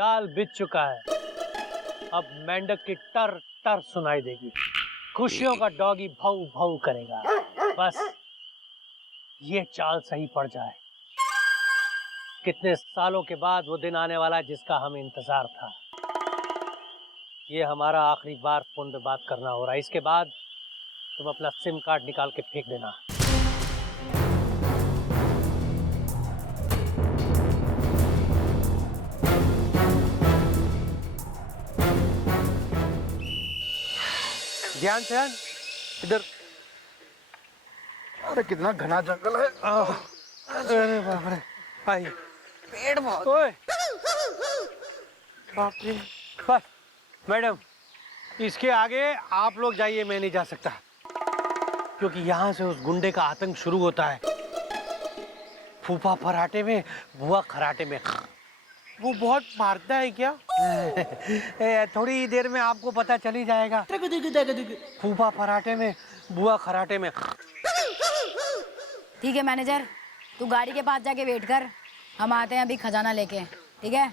जाल बिछ चुका है। अब मेंढक की टर टर सुनाई देगी। खुशियों का डॉगी भाऊ भाऊ करेगा। बस ये चाल सही पड़ जाए। कितने सालों के बाद वो दिन आने वाला है जिसका हमें इंतजार था। ये हमारा आखिरी बार फोन पे बात करना हो रहा है। इसके बाद तुम अपना सिम कार्ड निकाल के फेंक देना। ध्यान से इधर। अरे कितना घना जंगल है। अरे बाप रे, आई पेड़ बहुत। ओए बाप रे। बस मैडम, इसके आगे आप लोग जाइए, मैं नहीं जा सकता, क्योंकि यहाँ से उस गुंडे का आतंक शुरू होता है। फूफा फराटे में, बुआ खराटे में। वो बहुत मारता है क्या? थोड़ी देर में आपको पता चल ही जाएगा। फूफा फराटे में, बुआ खराटे में। ठीक है मैनेजर, तू गाड़ी के पास जाके वेट कर, हम आते हैं अभी खजाना लेके। ठीक है,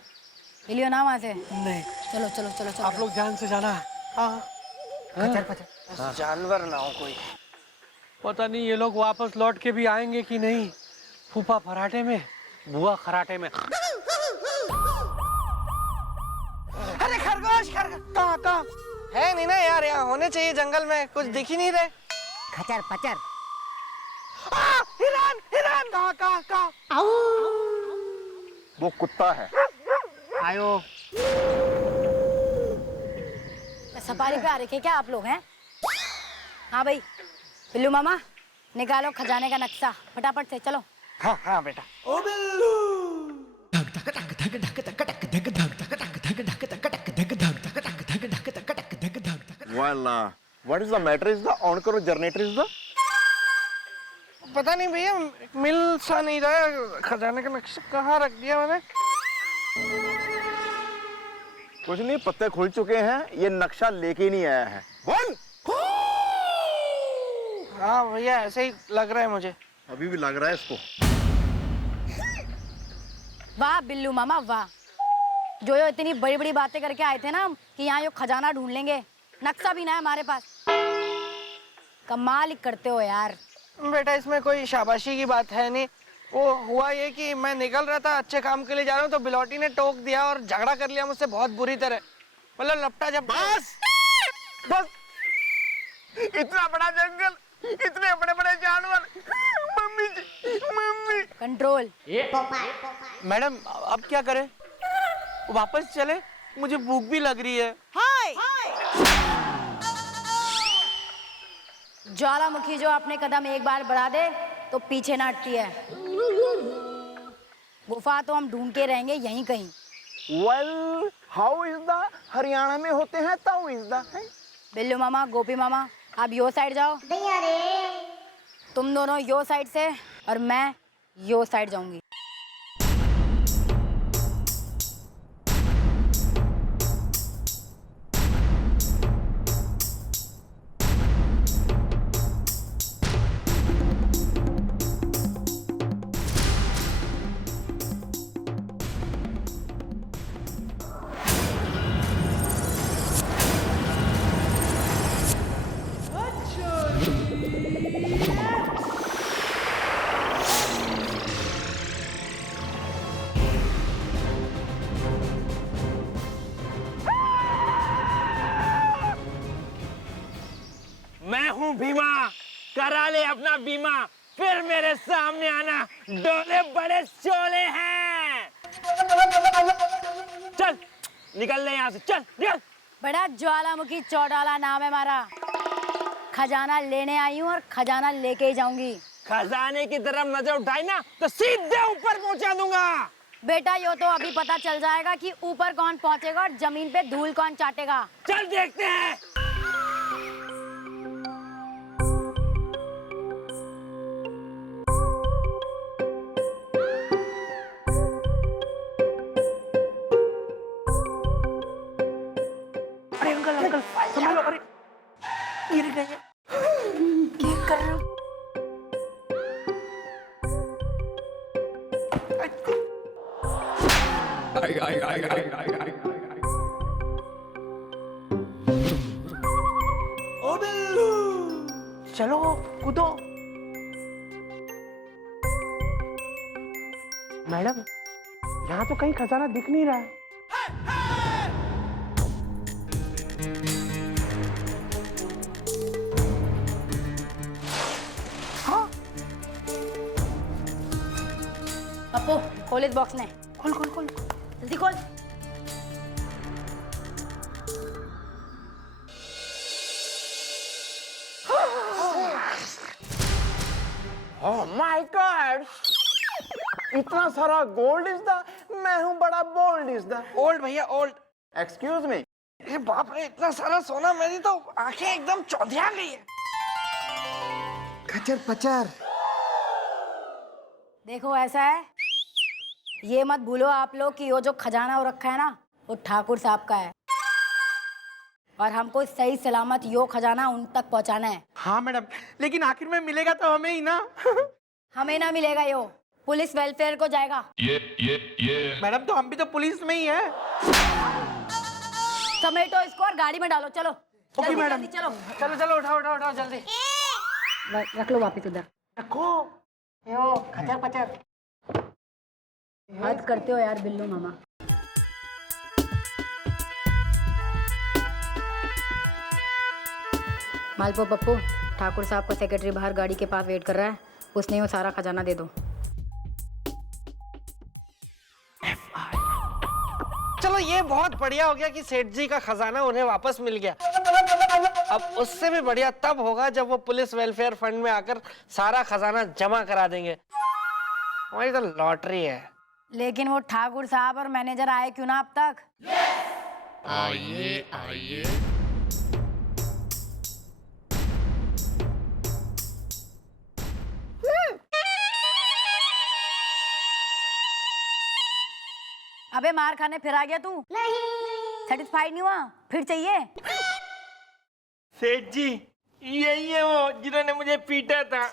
हिलियो ना वहाँ से। नहीं, चलो चलो चलो चलो। आप लोग ध्यान से जाना। खचर पचर जानवर ना हो कोई। पता नहीं ये लोग वापस लौट के भी आएंगे कि नहीं। फूफा फराटे में, बुआ खराटे में। अरे खरगोश कहाँ है नहीं ना यार, यहाँ होने चाहिए जंगल में, कुछ दिख ही नहीं रहे। खचर पचर। हिरन कहाँ? वो कुत्ता है। आयो। सफारी पे आ रखे क्या आप लोग हैं? हाँ भाई, बिल्लू मामा निकालो खजाने का नक्शा फटाफट से। चलो। हाँ बेटा। ओ Billu. Well, what is the matter? Is the on करो जनरेटर is the? पता नहीं भैया, मिल सा नहीं रहा है। खजाने का नक्शा कहाँ रख दिया मैंने? कुछ नहीं, पत्ते खुल चुके हैं, ये नक्शा लेके ही नहीं आया है। बोल। हाँ भैया, ऐसे ही लग रहा है मुझे। अभी भी लग रहा है इसको। वाह बिल्लू मामा वाह, जो इतनी बड़ी बड़ी बातें करके आए थे ना कि यहाँ यो खजाना ढूंढ लेंगे, नक्शा भी ना है हमारे पास। कमाल ही करते हो यार। बेटा इसमें कोई शाबाशी की बात है नहीं। वो हुआ ये कि मैं निकल रहा था, अच्छे काम के लिए जा रहा हूँ, तो बिलौटी ने टोक दिया और झगड़ा कर लिया मुझसे बहुत बुरी तरह। मतलब लपटा जब। बस इतना बड़ा जंगल, इतने बड़े बड़े जानवर। Mummy control. मैडम अब क्या करें? वापस चले? मुझे भूख भी लग रही है। ज्वालामुखी जो अपने कदम एक बार बढ़ा दे तो पीछे ना हटती है। गुफा तो हम ढूंढ के रहेंगे यहीं कहीं। Well, how is the Haryana में होते हैं ताऊ is the बिल्लू मामा, गोपी मामा, आप यो साइड जाओ। तुम दोनों यो साइड से और मैं यो साइड जाऊंगी। मैं हूँ भीमा, करा ले अपना बीमा, फिर मेरे सामने आना, डोले बड़े शोले हैं। चल निकल ले यहाँ से, चल निकल। बड़ा ज्वालामुखी चौड़ाला नाम है हमारा। खजाना लेने आई हूँ और खजाना लेके ही जाऊंगी। खजाने की तरफ नजर उठाई ना तो सीधे ऊपर पहुँचा दूंगा। बेटा यो तो अभी पता चल जाएगा कि ऊपर कौन पहुँचेगा और जमीन पे धूल कौन चाटेगा। चल देखते हैं। अंकल संभालो। अरे गिर गए। क्या कर रहे हो? चलो कूदो। मैडम, यहाँ तो कहीं खजाना दिख नहीं रहा है। पप्पू खोल इस बॉक्स ने। खोल खोल खोल। जल्दी खोल। ओह माय गॉड, इतना सारा गोल्ड इज द, मैं हूं बड़ा बोल्ड इज द। ओल्ड भैया ओल्ड। Excuse me. ये बाप रे, इतना सारा सोना, मेरी तो आंखें एकदम चौंधिया गई है। खचर पचर। देखो ऐसा है, ये मत भूलो आप लोग कि वो जो खजाना वो रखा है ना, वो ठाकुर साहब का है और हमको सही सलामत यो खजाना उन तक पहुंचाना है। हाँ मैडम, लेकिन आखिर में मिलेगा तो हमें ही ना। हमें ना मिलेगा यो, पुलिस वेलफेयर को जाएगा। मैडम, तो हम भी तो पुलिस में ही है। समेटो इसको और गाड़ी में डालो, चलो। ओके जल्दी, मैडम। जल्दी, चलो चलो चलो, उठाओ उठाओ उठाओ जल्दी। रख लो वापिस उधर। रखो। यो खचर पचर। हद करते हो यार बिल्लू मामा। मालपो पप्पू, ठाकुर साहब का सेक्रेटरी बाहर गाड़ी के पास वेट कर रहा है, उसने वो सारा खजाना दे दो। चलो ये बहुत बढ़िया हो गया कि सेठ जी का खजाना उन्हें वापस मिल गया। अब उससे भी बढ़िया तब होगा जब वो पुलिस वेलफेयर फंड में आकर सारा खजाना जमा करा देंगे। हमारी तो लॉटरी है। लेकिन वो ठाकुर साहब और मैनेजर आए क्यों ना अब तक? आइए आइए। अबे मार खाने फिर आ गया तू? नहीं। सेटिस्फाइड नहीं हुआ? फिर चाहिए? सेठ जी, यही है वो जिन्होंने मुझे पीटा था।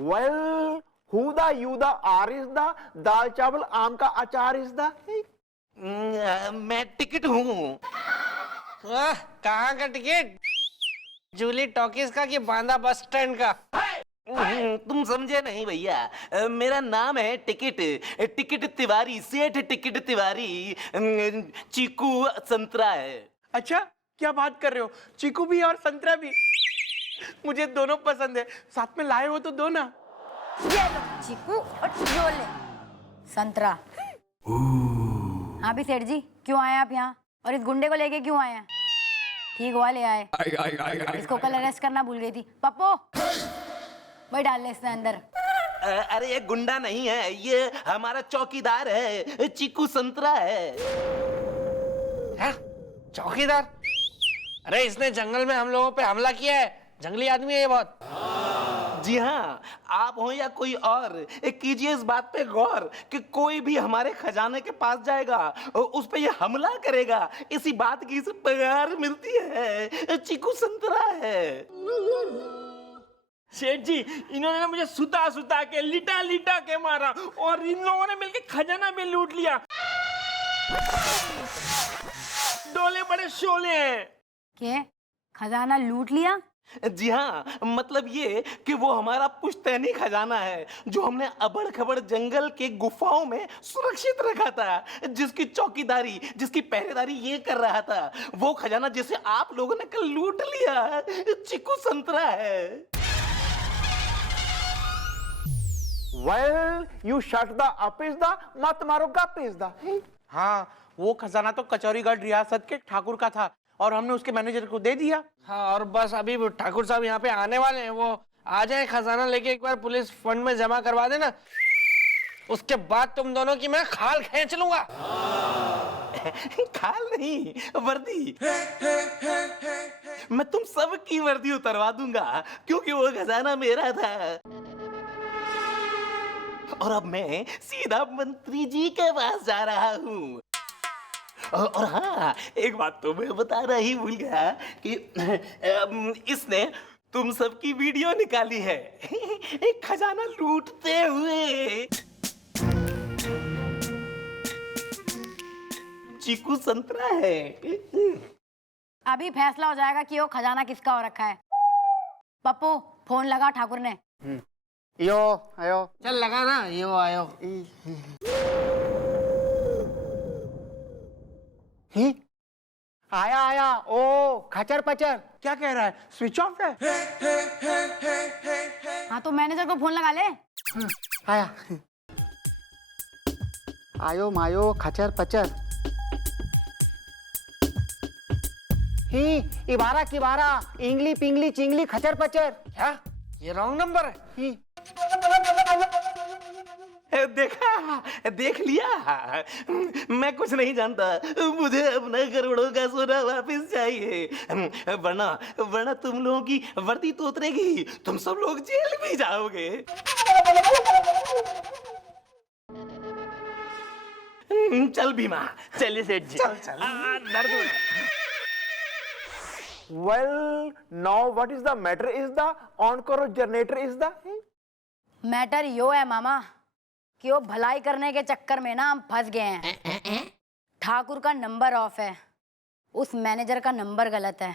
Well, who the you the are is the, दाल चावल आम का अचार इज द। मैं टिकट हूँ। कहाँ का टिकट? जूली टॉकीज का कि बांदा बस स्टैंड का? तुम समझे नहीं भैया, मेरा नाम है टिकट। टिकट तिवारी, सेठ टिकट तिवारी। चीकू संतरा है। अच्छा, क्या बात कर रहे हो? चीकू भी और संतरा भी? मुझे दोनों पसंद है, साथ में लाए हो तो दो ना। ये लो चीकू और ये ले संतरा। हाँ भी सेठ जी, क्यों आए आप यहाँ और इस गुंडे को लेके क्यों आए हैं? ठीक हुआ ले आए। इसको कल अरेस्ट करना भूल गई थी। पप्पू भाई डाल ले इसने अंदर। अरे ये गुंडा नहीं है, ये हमारा चौकीदार है, चीकू संतरा है। चौकीदार? अरे इसने जंगल में हम लोगों पे हमला किया है, जंगली आदमी है ये बहुत। जी हाँ, आप हो या कोई और, कीजिए इस बात पे गौर कि कोई भी हमारे खजाने के पास जाएगा और उस पे ये हमला करेगा, इसी बात की इसे पगार मिलती है। चीकू संतरा है। सेठ जी, इन्होंने मुझे सुता सुता के लिटा लिटा के मारा और इन लोगों ने मिलकर खजाना भी लूट लिया। डोले बड़े शोले हैं। क्या खजाना लूट लिया? जी हाँ, मतलब ये कि वो हमारा पुश्तैनी खजाना है जो हमने अबड़ खबड़ जंगल के गुफाओं में सुरक्षित रखा था, जिसकी चौकीदारी, जिसकी पहरेदारी ये कर रहा था, वो खजाना जिसे आप लोगों ने कल लूट लिया, चीकू संतरा है। Well, you shut the up is the, मत मारो गप इज द। हाँ, वो खजाना तो कचौरीगढ़ रियासत के ठाकुर का था और हमने उसके मैनेजर को दे दिया। हाँ, और बस अभी ठाकुर साहब यहाँ पे आने वाले हैं, वो आ जाए खजाना लेके, एक बार पुलिस फंड में जमा करवा देना, उसके बाद तुम दोनों की मैं खाल खींच लूंगा। खाल नहीं, वर्दी। मैं तुम सब की वर्दी उतरवा दूंगा क्योंकि वो खजाना मेरा था। और अब मैं सीधा मंत्री जी के पास जा रहा हूँ। और हाँ, एक बात तो मैं बताना ही भूल गया कि इसने तुम सबकी वीडियो निकाली है एक खजाना लूटते हुए। चीकू संतरा है। अभी फैसला हो जाएगा कि वो खजाना किसका हो रखा है। पप्पू फोन लगा ठाकुर ने। यो आयो चल लगा ना, ये वो आयो। ही आया आया। ओ खचर पचर क्या कह रहा है? स्विच ऑफ है। हाँ तो मैनेजर को फोन लगा ले। आया आयो मायो खचर पचर। ही इबारा किबारा इंगली पिंगली चिंगली खचर पचर। क्या ये रॉन्ग नंबर है? ही देखा, देख लिया। मैं कुछ नहीं जानता, मुझे अपना करोड़ों का सोना वापस चाहिए, वरना तुम लोगों की वर्दी तो उतरेगी, तुम सब लोग जेल भी जाओगे। चल भीमा, चलिए सेठ जी। चल चल। दर्द हो रहा है। well now what is the matter is the encore generator is the matter यो है मामा कि वो भलाई करने के चक्कर में ना हम फंस गए हैं। ठाकुर का नंबर ऑफ है, उस मैनेजर का नंबर गलत है,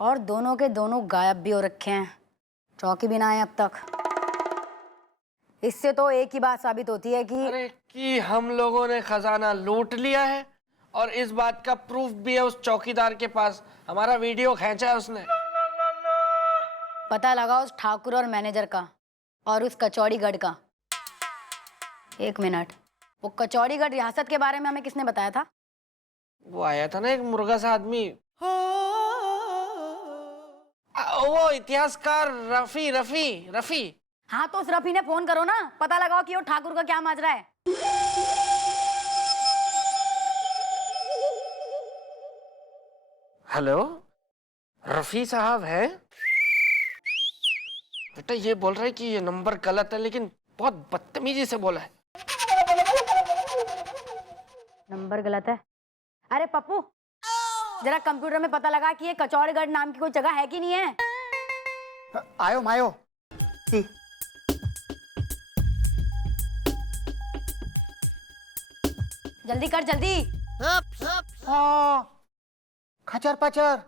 और दोनों के दोनों गायब भी हो रखे हैं। चौकी भी ना आए अब तक। इससे तो एक ही बात साबित होती है कि अरे कि हम लोगों ने खजाना लूट लिया है, और इस बात का प्रूफ भी है उस चौकीदार के पास। हमारा वीडियो खींचा है उसने। पता लगा उस ठाकुर और मैनेजर का और उस कचौड़ीगढ़ का। एक मिनट, वो कचौड़ीगढ़ रियासत के बारे में हमें किसने बताया था? वो आया था ना एक मुर्गा सा आदमी, वो इतिहासकार रफी रफी रफी। हाँ तो उस रफी ने फोन करो ना, पता लगाओ कि वो ठाकुर का क्या माजरा है। हेलो, रफी साहब है? बेटा ये बोल रहा है कि ये नंबर गलत है, लेकिन बहुत बदतमीजी से बोला है। नंबर गलत है? अरे पप्पू, जरा कंप्यूटर में पता लगा कि ये कचौड़ीगढ़ नाम की कोई जगह है कि नहीं है। आयो मायो। ही जल्दी कर जल्दी। हाँ खचर पचर।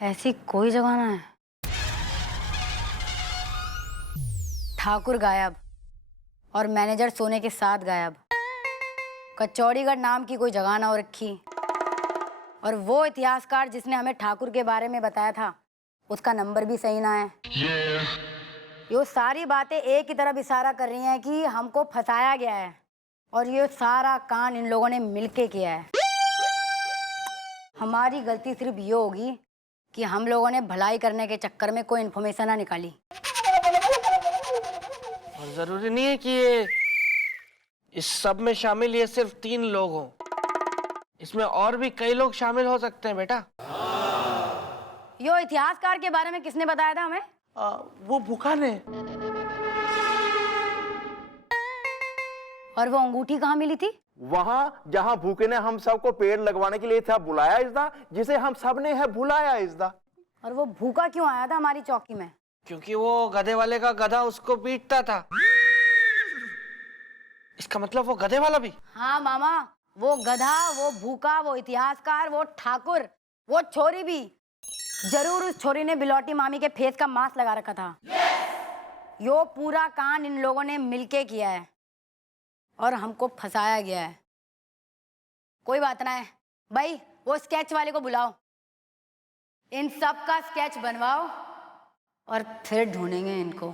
ऐसी कोई जगह ना है। ठाकुर गायब और मैनेजर सोने के साथ गायब। कचौड़ीगढ़ नाम की कोई जगह ना हो रखी, और वो इतिहासकार जिसने हमें ठाकुर के बारे में बताया था उसका नंबर भी सही ना है। ये सारी बातें एक ही तरफ इशारा कर रही हैं कि हमको फंसाया गया है, और ये सारा कांड इन लोगों ने मिलके किया है। हमारी गलती सिर्फ ये होगी कि हम लोगों ने भलाई करने के चक्कर में कोई इन्फॉर्मेशन ना निकाली। और जरूरी नहीं है कि ये इस सब में शामिल ये सिर्फ 3 लोग हों, इसमें और भी कई लोग शामिल हो सकते हैं बेटा। यो इतिहासकार के बारे में किसने बताया था हमें? वो भूखा ने। और वो अंगूठी कहाँ मिली थी? वहां जहां भूखे ने हम सबको पेड़ लगवाने के लिए था बुलाया इसदा, जिसे हम सब ने है बुलाया इसदा। और वो भूखा क्यों आया था हमारी चौकी में? क्योंकि वो गधे वाले का गधा उसको पीटता था। इसका मतलब वो गधे वाला भी? हाँ मामा, वो गधा, वो भूखा, वो इतिहासकार, वो ठाकुर, वो छोरी भी। जरूर उस छोरी ने बिलौटी मामी के फेस का मास्क लगा रखा था। यो पूरा कांड इन लोगों ने मिलके किया है और हमको फंसाया गया है। कोई बात ना है भाई, वो स्केच वाले को बुलाओ, इन सब का स्केच बनवाओ और फिर ढूंढेंगे इनको।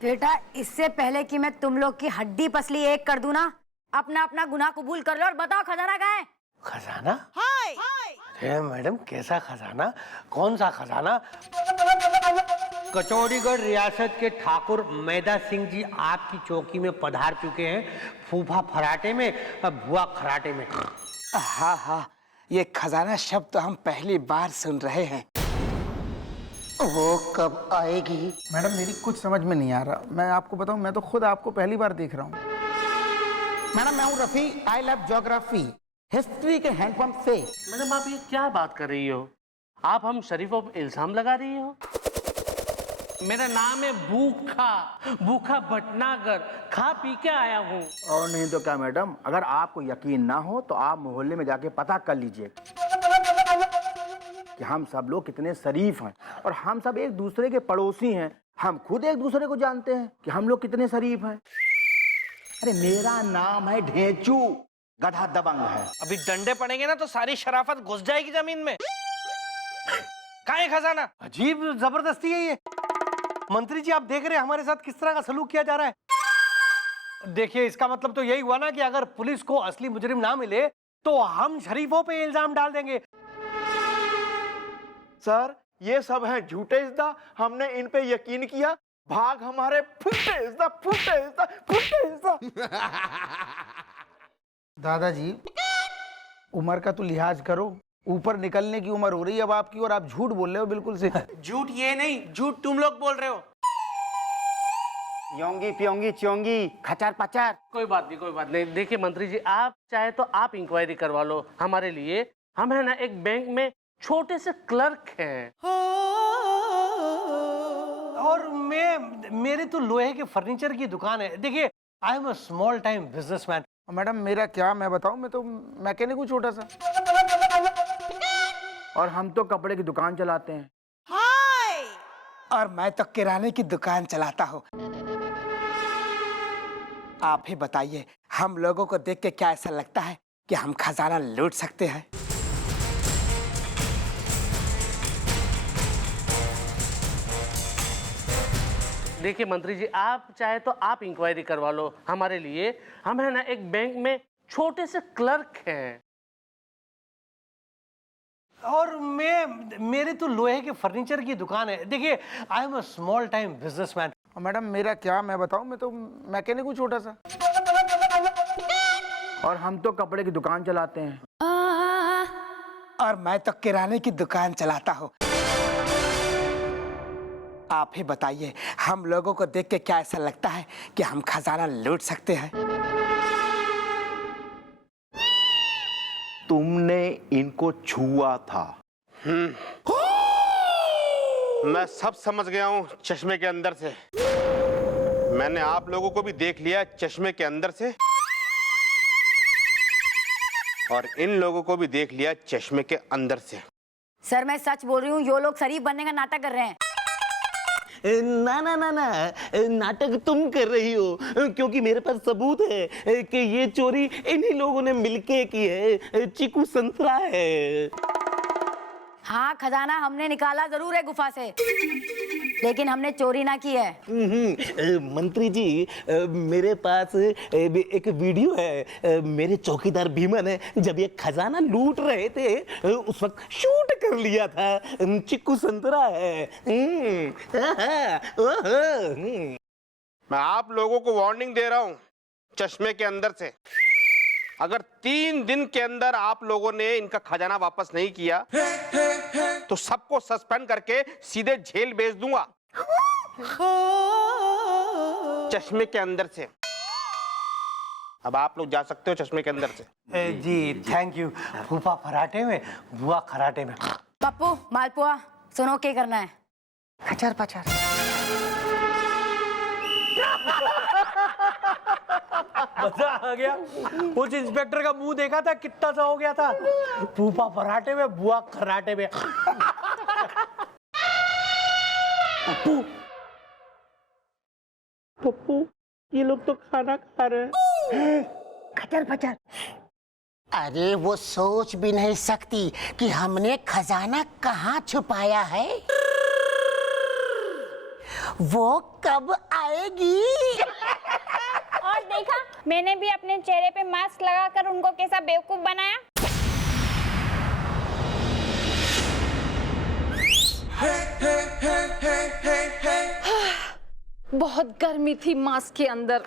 बेटा इससे पहले कि मैं तुम लोग की हड्डी पसली एक कर दूं ना, अपना अपना गुनाह कबूल कर लो और बताओ खजाना कहाँ है? खजाना? अरे मैडम, कैसा खजाना? कौन सा खजाना? कचौड़ीगढ़ रियासत के ठाकुर मैदा सिंह जी आपकी चौकी में पधार चुके हैं, फूफा फराटे में, भुआ खराटे में। हाँ हाँ, ये खजाना शब्द तो हम पहली बार सुन रहे हैं। वो कब आएगी? मैडम मेरी कुछ समझ में नहीं आ रहा। मैं आपको बताऊं, मैं तो खुद आपको पहली बार देख रहा हूँ। मैडम मैं हूँ Rafi, I love geography, history के हैंडपंप से। मैडम आप ये क्या बात कर रही हो? आप हम शरीफों पर इल्जाम लगा रही हो? मेरा नाम है भूखा भूखा भटनागर, खा पी के आया हूँ। और नहीं तो क्या मैडम, अगर आपको यकीन ना हो तो आप मोहल्ले में जाके पता कर लीजिए कि हम सब लोग कितने शरीफ हैं, और हम सब एक दूसरे के पड़ोसी हैं। हम खुद एक दूसरे को जानते हैं कि हम लोग कितने शरीफ हैं। अरे मेरा नाम है ढेंचू, गधा दबंग है। अभी डंडे पड़ेंगे ना तो सारी शराफत घुस जाएगी जमीन में। कहाँ है खजाना? अजीब जबरदस्ती है ये। मंत्री जी, आप देख रहे हैं हमारे साथ किस तरह का सलूक किया जा रहा है। देखिए, इसका मतलब तो यही हुआ ना कि अगर पुलिस को असली मुजरिम ना मिले तो हम शरीफों पे इल्जाम डाल देंगे। सर, ये सब है झूठे इज़्दा, हमने इन पे यकीन किया, भाग हमारे फुटे इज़्दा, फुटे इज़्दा, फुटे इज़्दा। दादाजी, उम्र का तो लिहाज करो, ऊपर निकलने की उम्र हो रही है अब आपकी, और आप झूठ बोल रहे हो बिल्कुल से। झूठ ये नहीं, झूठ तुम लोग बोल रहे हो। योंगी पियोंगी चियोंगी खचार पचार। कोई बात नहीं, कोई बात नहीं। देखिए मंत्री जी, आप चाहे तो आप इंक्वायरी करवा लो हमारे लिए। हम है ना एक बैंक में छोटे से क्लर्क हैं। और मेरे तो लोहे के फर्नीचर की दुकान है। देखिए, I am a small time businessman. Madam मेरा क्या, मैं बताऊं, मैं तो मैकेनिक हूँ छोटा सा, और हम तो कपड़े की दुकान चलाते हैं। और मैं तो किराने की दुकान चलाता हूँ। आप ही बताइए, हम लोगों को देख के क्या ऐसा लगता है कि हम खजाना लूट सकते हैं? देखिए मंत्री जी, आप चाहे तो आप इंक्वायरी करवा लो हमारे लिए। हम है ना एक बैंक में छोटे से क्लर्क हैं। और मेरे तो लोहे के फर्नीचर की दुकान है। देखिए, I am a small time businessman. Madam मेरा क्या, मैं बताऊं, मैं तो मैकेनिक हूँ छोटा सा, और हम तो कपड़े की दुकान चलाते हैं। और मैं तो किराने की दुकान चलाता हूँ। आप ही बताइए, हम लोगों को देख के क्या ऐसा लगता है कि हम खजाना लूट सकते हैं? तुमने इनको छुआ था। मैं सब समझ गया हूँ चश्मे के अंदर से। मैंने आप लोगों को भी देख लिया चश्मे के अंदर से, और इन लोगों को भी देख लिया चश्मे के अंदर से। सर, मैं सच बोल रही हूँ, यो लोग शरीफ बनने का नाटक कर रहे हैं। ना ना ना ना, नाटक तुम कर रही हो, क्योंकि मेरे पास सबूत है कि ये चोरी इन्हीं लोगों ने मिलके की है। चीकू संतरा है। हाँ, खजाना हमने निकाला जरूर है गुफा से, लेकिन हमने चोरी ना की है। मंत्री जी, मेरे पास एक वीडियो है। मेरे चौकीदार भीमन है, जब ये खजाना लूट रहे थे उस वक्त शूट कर लिया था। चिक्कू संतरा है। मैं आप लोगों को वार्निंग दे रहा हूं चश्मे के अंदर से, अगर 3 दिन के अंदर आप लोगों ने इनका खजाना वापस नहीं किया तो सबको सस्पेंड करके सीधे जेल भेज दूंगा। चश्मे के अंदर से। अब आप लोग जा सकते हो चश्मे के अंदर से। जी थैंक यू। फूफा फराटे में, बुआ खराटे में। पप्पू, मालपुआ, सुनो क्या करना है। खचार पचार। मजा आ गया। उस इंस्पेक्टर का मुंह देखा था, कितना सा हो गया था। फूफा फराटे में, बुआ खराटे में। पप्पू, पप्पू, ये लोग तो खाना खा रहे हैं। खचार पचार। अरे वो सोच भी नहीं सकती कि हमने खजाना कहाँ छुपाया है। वो कब आएगी? और देखा, मैंने भी अपने चेहरे पे मास्क लगाकर उनको कैसा बेवकूफ बनाया। बहुत गर्मी थी मास्क के अंदर।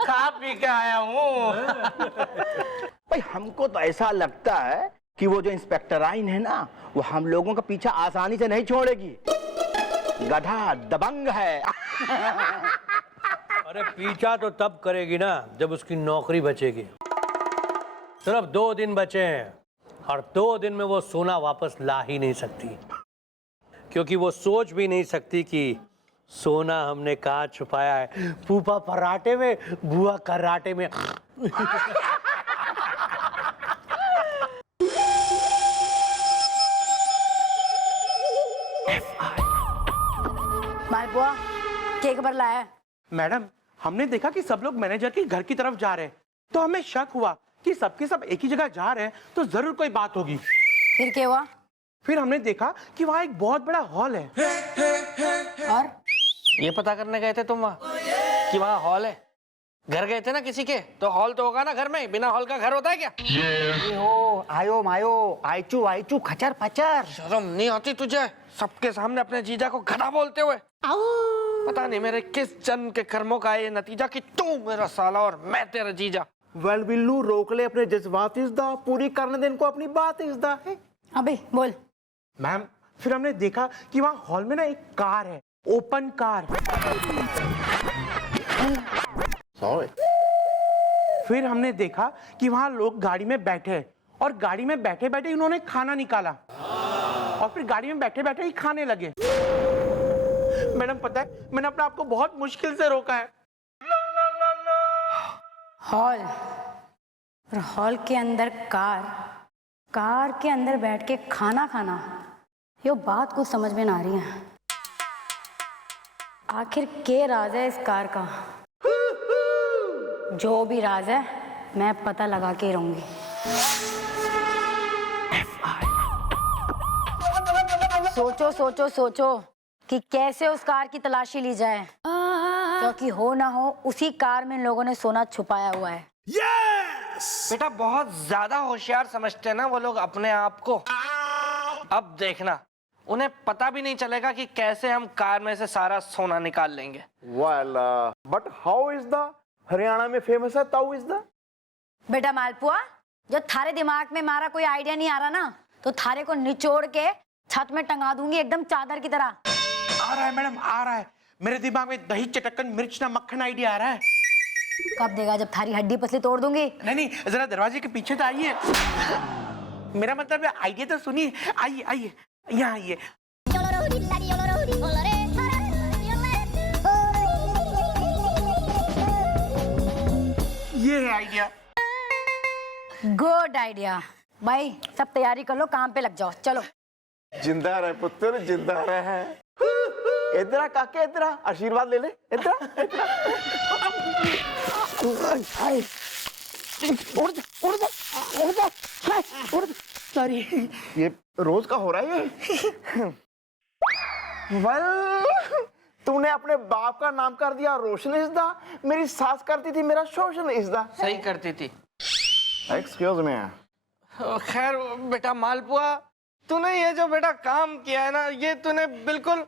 खा पी के आया हूँ। भाई हमको तो ऐसा लगता है कि वो जो इंस्पेक्टर आइन है ना, वो हम लोगों का पीछा आसानी से नहीं छोड़ेगी। गधा दबंग है। अरे पीछा तो तब करेगी ना जब उसकी नौकरी बचेगी। सिर्फ 2 दिन बचे हैं, और 2 दिन में वो सोना वापस ला ही नहीं सकती, क्योंकि वो सोच भी नहीं सकती कि सोना हमने कहाँ छुपाया है, फूफा पराठे में, बुआ कराटे में। मालपुआ केक भर लाया है। मैडम, हमने देखा कि सब लोग मैनेजर के घर की तरफ जा रहे हैं, तो हमें शक हुआ कि सबके सब एक ही जगह जा रहे हैं, तो जरूर कोई बात होगी। फिर क्या हुआ? फिर हमने देखा कि वहाँ एक बहुत बड़ा हॉल है। और ये पता करने गए थे तुम वहाँ कि वहाँ हॉल है? घर गए थे ना किसी के, तो हॉल तो होगा ना घर में, बिना हॉल का घर होता है क्या? हो आयो मायो आयचू आयचू खचर पचर। शर्म नहीं आती तुझे सबके सामने अपने जीजा को गधा बोलते हुए? पता नहीं मेरे किस जन्म के कर्मों का ये नतीजा कि तू मेरा साला और मैं तेरा जीजा। वेल बिल्लू, रोक ले अपने जज्बात इज़दा, पूरी करने दे इनको अपनी बात इज़दा है। अबे बोल। मैम, फिर हमने देखा कि वहाँ हॉल में ना एक कार है, ओपन कार। फिर हमने देखा कि वहाँ लोग गाड़ी में बैठे और गाड़ी में बैठे बैठे उन्होंने खाना निकाला और फिर गाड़ी में बैठे बैठे ही खाने लगे। मैडम, पता है मैंने अपने आप को बहुत मुश्किल से रोका है। हॉल और हॉल के अंदर कार, कार के अंदर बैठ के खाना खाना, ये बात कुछ समझ में ना आ रही है। आखिर क्या राज है इस कार का? जो भी राज है मैं पता लगा के रहूंगी। सोचो सोचो सोचो कि कैसे उस कार की तलाशी ली जाए, क्योंकि हो ना हो उसी कार में इन लोगों ने सोना छुपाया हुआ है। बेटा, बहुत ज्यादा होशियार समझते हैं ना वो लोग अपने आप को। अब देखना, उन्हें पता भी नहीं चलेगा कि कैसे हम कार में से सारा सोना निकाल लेंगे। Well but how is the Haryana में फेमस है ताऊ इज द। बेटा मालपुआ, जो थारे दिमाग में मारा कोई आइडिया नहीं आ रहा ना, तो थारे को निचोड़ के छत में टंगा दूंगी एकदम चादर की तरह। आ रहा है मैडम, आ रहा है। मेरे दिमाग में दही चटकन मिर्च ना मक्खन आइडिया आ रहा है। कब देगा? जब थारी हड्डी पसली तोड़ दूंगी। नहीं नहीं, जरा दरवाजे के पीछे तो आइए। मेरा मतलब है आइडिया तो सुनिए। आइए आइए, यहाँ आइए। ये है आइडिया। Good idea. भाई सब तैयारी कर लो, काम पे लग जाओ, चलो। जिंदा रहे पुत्र, जिंदा रहे। इधर काके, इधर आशीर्वाद ले ले। इधर सॉरी, ये रोज का हो रहा है ये। वेल, तूने अपने बाप का नाम कर दिया रोशन इज़दा, मेरी सास करती थी मेरा शोषण इज़दा। सही करती थी। Excuse me. खैर बेटा मालपुआ, तूने ये जो बेटा काम किया है ना, ये तूने बिल्कुल,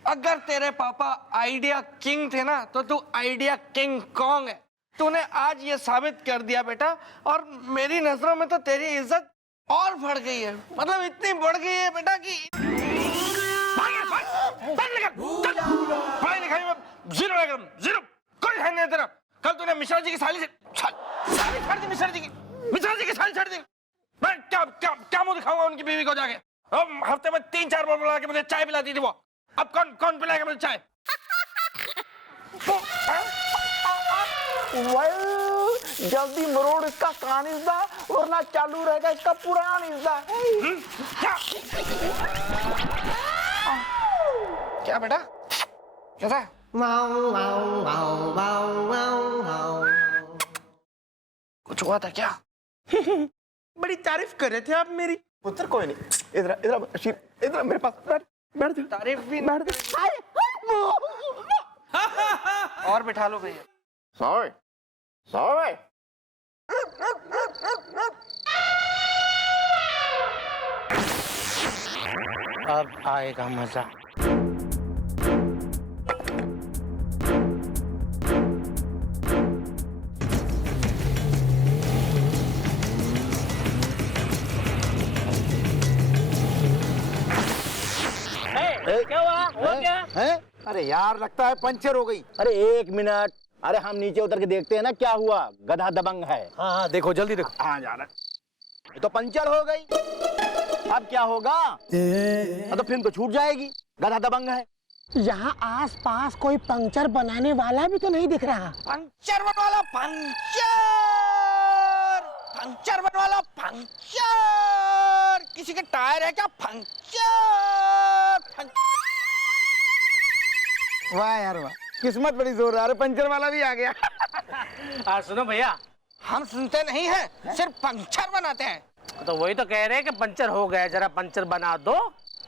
अगर तेरे पापा आइडिया किंग थे ना, तो तू आइडिया किंग कॉन्ग है। तूने आज ये साबित कर दिया बेटा, और मेरी नजरों में तो तेरी इज्जत और बढ़ गई है। मतलब इतनी बढ़ गई है बेटा कि पढ़ाई लिखाई में जीरो एकदम जीरो, कोई है नहीं तेरा। कल तूने मिश्रा जी की साली से साली छाड़ दी, मिश्रा जी की साली छाड़ दी। मैं क्या मुंह दिखाऊंगा उनकी बीवी को जाके? हफ्ते में 3-4 बार बुला के मुझे चाय पिलाती थी वो। अब कौन पिलाएगा मुझे चाय? जल्दी मरोड़ इसका कान इज़दा, वरना चालू रहेगा इसका पुरान इज़दा। क्या बेटा, कैसा? कुछ हुआ था क्या? बड़ी तारीफ कर रहे थे आप मेरी। पुत्र कोई नहीं, इधर मेरे पास बैठ। तारीफ भी बैठ। और बिठा लो भैया। Sorry sorry. अब आएगा मजा। क्या हुआ? क्या? है? अरे यार, लगता है पंचर हो गई। अरे 1 मिनट, अरे हम नीचे उतर के देखते हैं ना क्या हुआ। गधा दबंग है। हाँ देखो, जल्दी देखो। हाँ जा रहा है। ये तो पंचर हो गई। अब क्या होगा? तो फिल्म तो छूट जाएगी, गधा दबंग है। यहाँ आस पास कोई पंक्चर बनाने वाला भी तो नहीं दिख रहा। पंक्चर बनवाला पंक्चर, पंक्चर बनवाला पंक्चर, किसी के टायर है क्या? पंक्चर। वाह यार वाह, किस्मत बड़ी जोरदार है, पंचर वाला भी आ गया। सुनो भैया, हम सुनते नहीं हैं, सिर्फ पंक्चर बनाते हैं। तो वही तो कह रहे हैं कि पंचर हो गया, जरा पंचर बना दो।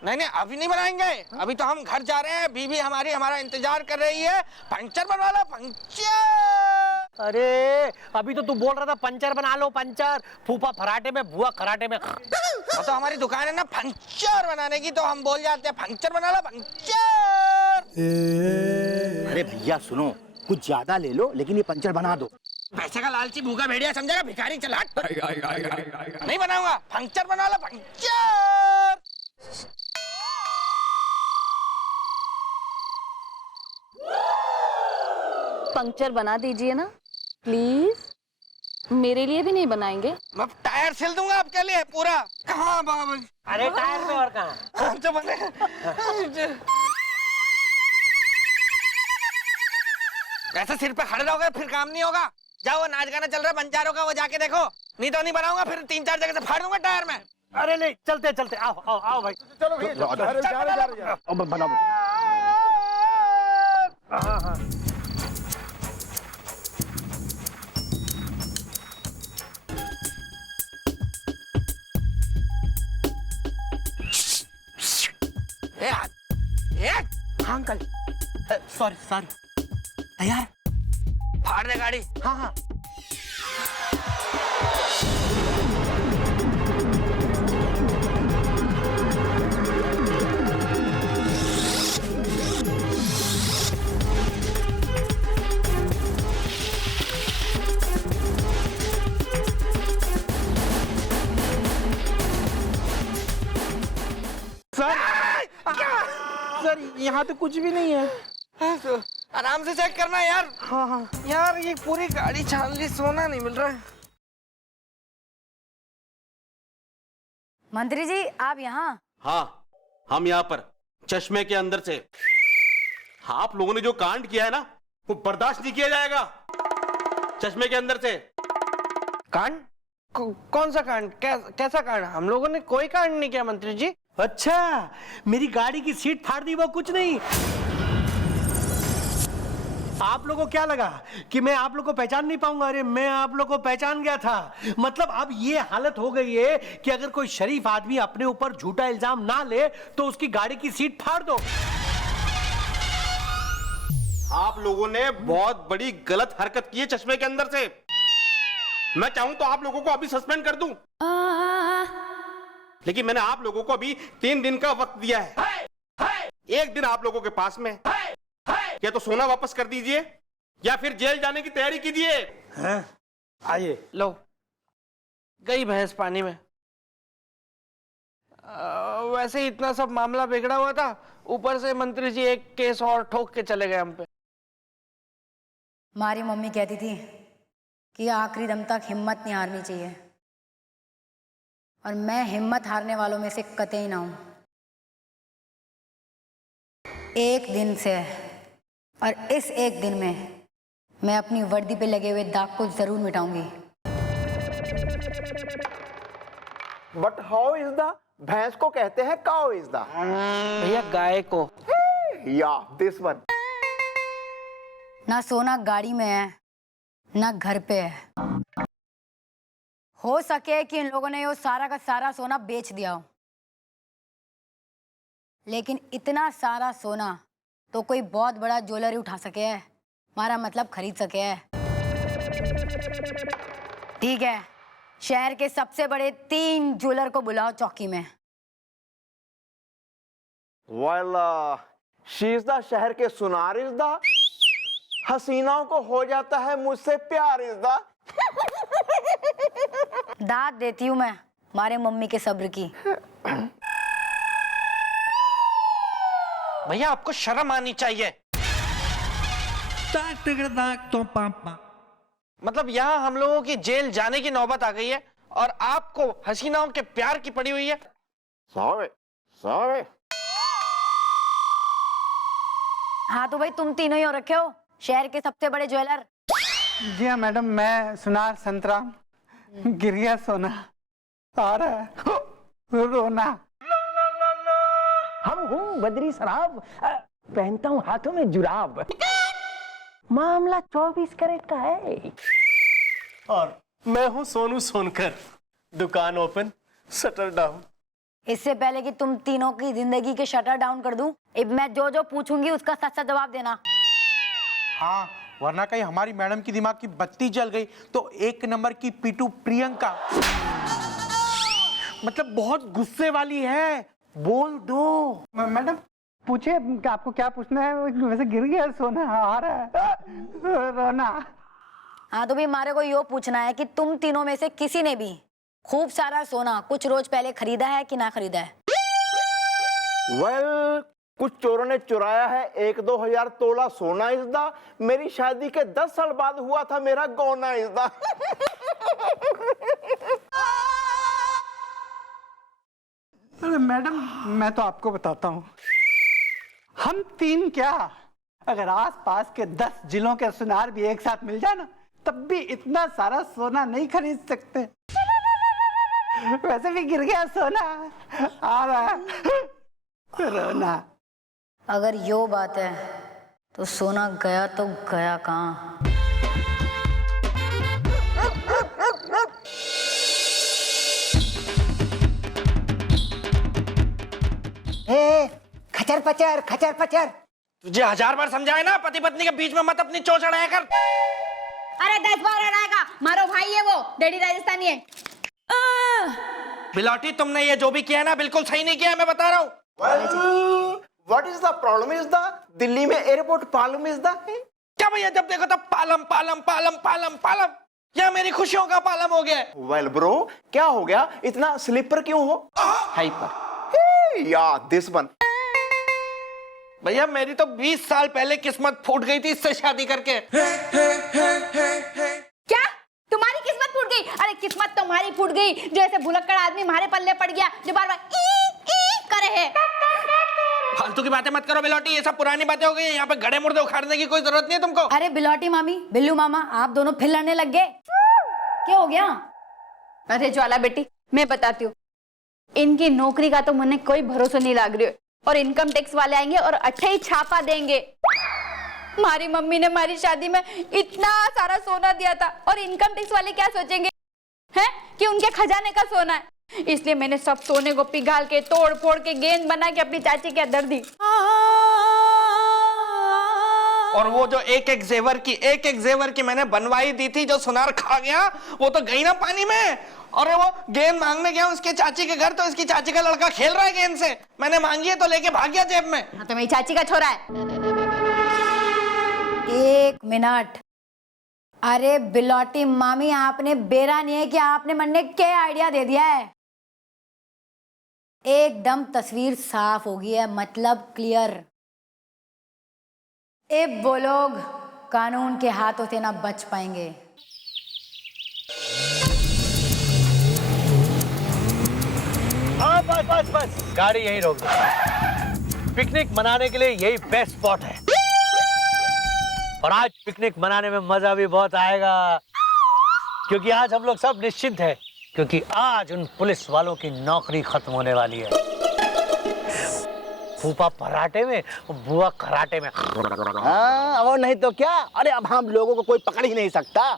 नहीं नहीं, अभी नहीं बनाएंगे, अभी तो हम घर जा रहे हैं, बीवी हमारी हमारा इंतजार कर रही है। पंक्चर बनवाला पंक्चर। अरे अभी तो तू बोल रहा था पंचर बना लो, पंचर। फूफा फराटे में, बुआ खराटे में। तो हमारी दुकान है ना पंक्चर बनाने की, तो हम बोल जाते हैं पंक्चर बनाला पंक्चर। अरे भैया सुनो, कुछ ज्यादा ले लो लेकिन ये पंचर बना दो। पैसे का लालची भूखा भेड़िया समझेगा, भिखारी चल हट। नहीं बनाऊंगा, पंक्चर बनाला पंक्चर। पंक्चर बना दीजिए ना प्लीज। मेरे लिए भी नहीं बनाएंगे? मैं टायर सिल दूंगा आपके लिए पूरा। कहाँ बाबा? अरे टायर में और कहाँ? तो बने। ऐसे सिर पे खड़े रहोगे फिर काम नहीं होगा। जाओ, नाच गाना चल रहा है बंजारों का, वो जाके देखो। नहीं तो नहीं बनाऊंगा, फिर 3-4 जगह से फाड़ दूंगा टायर में। अरे नहीं, चलते चलते, आओ आओ आओ भाई। चलो भैया, बनाओ। हाँ हाँ। हाँ अंकल, सॉरी सॉरी। तैयार? फाड़ दे गाड़ी। हाँ हाँ। सर यहाँ तो कुछ भी नहीं है। तो आराम से चेक करना यार। हाँ हाँ यार, ये पूरी गाड़ी छान ली, सोना नहीं मिल रहा है। मंत्री जी आप यहाँ? हाँ, हम यहाँ पर चश्मे के अंदर से। आप लोगों ने जो कांड किया है ना, वो बर्दाश्त नहीं किया जाएगा। चश्मे के अंदर से कांड? कौन सा कांड? कैसा कांड? हम लोगों ने कोई कांड नहीं किया मंत्री जी। अच्छा, मेरी गाड़ी की सीट फाड़ दी, वो कुछ नहीं। आप लोगों को क्या लगा कि मैं आप लोगों को पहचान नहीं पाऊंगा? अरे मैं आप लोगों को पहचान गया था। मतलब अब ये हालत हो गई है कि अगर कोई शरीफ आदमी अपने ऊपर झूठा इल्जाम ना ले तो उसकी गाड़ी की सीट फाड़ दो। आप लोगों ने बहुत बड़ी गलत हरकत की है चश्मे के अंदर से। मैं चाहूं तो आप लोगों को अभी सस्पेंड कर दूं, लेकिन मैंने आप लोगों को अभी 3 दिन का वक्त दिया है। 1 दिन आप लोगों के पास में, या तो सोना वापस कर दीजिए या फिर जेल जाने की तैयारी कीजिए। आइए। लो, गई भैंस पानी में। वैसे ही इतना सब मामला बिगड़ा हुआ था, ऊपर से मंत्री जी एक केस और ठोक के चले गए हम पे। हमारी मम्मी कहती थी कि आखिरी दम तक हिम्मत नहीं हारनी चाहिए, और मैं हिम्मत हारने वालों में से कतई ना हूं। एक दिन से, और इस एक दिन में मैं अपनी वर्दी पे लगे हुए दाग को जरूर मिटाऊंगी। But how is the? भैंस को कहते हैं काउ इज द। भैया गाय को। या दिस वन। ना सोना गाड़ी में है, ना घर पे है। हो सके कि इन लोगों ने वो सारा का सारा सोना बेच दिया हो, लेकिन इतना सारा सोना तो कोई बहुत बड़ा ज्वेलरी उठा सके है, हमारा मतलब खरीद सके है। ठीक है, शहर के सबसे बड़े 3 ज्वेलर को बुलाओ चौकी में। वेल शी इज द, शहर के सुनार इज द, हसीनाओं को हो जाता है मुझसे प्यार इज द। दाद देती हूँ मैं हमारे मम्मी के सब्र की। भैया आपको शर्म आनी चाहिए। मतलब यहाँ हम लोगों की जेल जाने की नौबत आ गई है, और आपको हसीनाओं के प्यार की पड़ी हुई है। सॉरी। हाँ तो भाई तुम तीनों ही हो रखे हो शहर के सबसे बड़े ज्वेलर। जी हाँ मैडम, मैं सुनार संतराम, गिर गया सोना आ रहा है रोना। हम हूँ बदरी शराब, पहनता हूँ हाथों में जुराब। मामला 24 कैरेट का है। और मैं हूँ सोनू सोनकर, दुकान ओपन शटर डाउन। इससे पहले कि तुम तीनों की जिंदगी के शटर डाउन कर दूं, अब मैं जो जो पूछूंगी उसका सच सच जवाब देना। हाँ, वरना कहीं हमारी मैडम की दिमाग की बत्ती जल गई तो एक नंबर की पीटू प्रियंका मतलब बहुत गुस्से वाली है, बोल दो। मैडम पूछिए कि आपको क्या पूछना है। वैसे गिर गया सोना आ रहा है रोना। हाँ तो भी हमारे को यो पूछना है कि तुम तीनों में से किसी ने भी खूब सारा सोना कुछ रोज पहले खरीदा है कि ना खरीदा है? वेल, कुछ चोरों ने चुराया है 1-2 हजार तोला सोना इज़दा। मेरी शादी के 10 साल बाद हुआ था मेरा गौना इज़दा। अरे मैडम मैं तो आपको बताता हूँ, हम तीन क्या अगर आसपास के 10 जिलों के सुनार भी एक साथ मिल जाए ना तब भी इतना सारा सोना नहीं खरीद सकते। वैसे भी गिर गया सोना आ रहा है रोना। अगर यो बात है तो सोना गया तो गया कहाँ? खचर पचर। तुझे 1000 बार समझाए ना, पति पत्नी के बीच में मत अपनी चोंच अड़ाया कर। अरे 10 बार अड़ाएगा, मारो भाई है वो, डैडी राजस्थानी है। बिलौटी, तुमने ये जो भी किया है ना बिल्कुल सही नहीं किया है, मैं बता रहा हूँ। What is the problem is the Delhi में एयरपोर्ट पालम is the क्या भैया, जब देखो तब पालम पालम पालम पालम पालम, या मेरी खुशियों का पालम हो गया है। वेल ब्रो, क्या हो गया, इतना स्लीपर क्यों हो? हाइपर या दिस वन। भैया मेरी तो 20 साल पहले किस्मत फूट गई थी इससे शादी करके। क्या तुम्हारी किस्मत फूट गई? अरे किस्मत तुम्हारी फूट गई जो ऐसे भुलक्कड़ आदमी हमारे पल्ले पड़ गया जो बार बार ई करे है। फालतू की बातें मत करो बिलौटी, ये सब पुरानी बातें हो गई। यहाँ पे गड़े मुर्दे उखाड़ने की कोई जरूरत नहीं है तुमको। अरे बिलौटी मामी, बिल्लू मामा, आप दोनों फिर लड़ने लग गए, क्या हो गया? अरे ज्वाला बेटी, मैं बताती हूँ, इनकी नौकरी का तो मुझे कोई भरोसा नहीं लग रही है और इनकम टैक्स वाले आएंगे और अट्ठे ही छापा देंगे। हमारी मम्मी ने हमारी शादी में इतना सारा सोना दिया था और इनकम टैक्स वाले क्या सोचेंगे हैं कि उनके खजाने का सोना है। इसलिए मैंने सब सोने को पिघाल के तोड़ फोड़ के गेंद बना के अपनी चाची के अंदर दी। और वो जो एक एक जेवर की मैंने बनवाई दी थी जो सुनार खा गया, वो तो गई ना पानी में। और वो गेंद मांगने गया उसके चाची के घर तो इसकी चाची का लड़का खेल रहा है गेंद से, मैंने मांगी है तो लेके भाग गया जेब में। हाँ तो मेरी चाची का छोरा है। 1 मिनट। अरे बिलौटी मामी, आपने बेरा नहीं है कि आपने मन ने क्या आइडिया दे दिया है। एकदम तस्वीर साफ हो गई है, मतलब क्लियर। अब वो लोग कानून के हाथों से ना बच पाएंगे। हाँ बस गाड़ी यहीं रोक दो। पिकनिक मनाने के लिए यही बेस्ट स्पॉट है और आज पिकनिक मनाने में मजा भी बहुत आएगा क्योंकि आज हम लोग सब निश्चिंत हैं क्योंकि आज उन पुलिस वालों की नौकरी खत्म होने वाली है। फूफा पराठे में, बुआ कराटे में। हाँ, और नहीं तो क्या। अरे अब हम लोगों को कोई पकड़ ही नहीं सकता,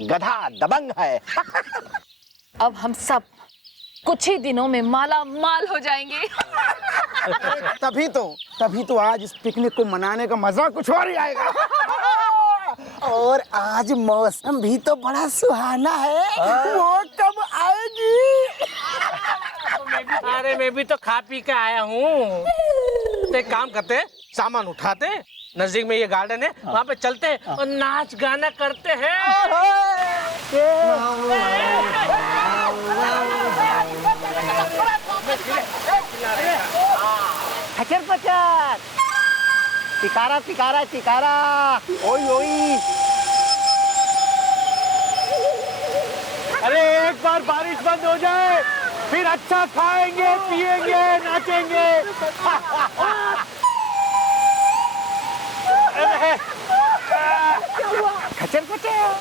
गधा दबंग है। अब हम सब कुछ ही दिनों में माला माल हो जाएंगे। तभी तो आज इस पिकनिक को मनाने का मजा कुछ और ही आएगा। और आज मौसम भी तो बड़ा सुहाना है। वो कब आएगी? अरे मैं भी तो खा पी के आया हूँ। तो एक काम करते हैं, सामान उठाते हैं, नजदीक में ये गार्डन है वहाँ पे चलते हैं और नाच गाना करते हैं। खचर पचर, टिकारा टिकारा टिकारा, ओई ओई। अरे एक बार बारिश बंद हो जाए फिर अच्छा खाएंगे पिएंगे नाचेंगे। खचर खचर।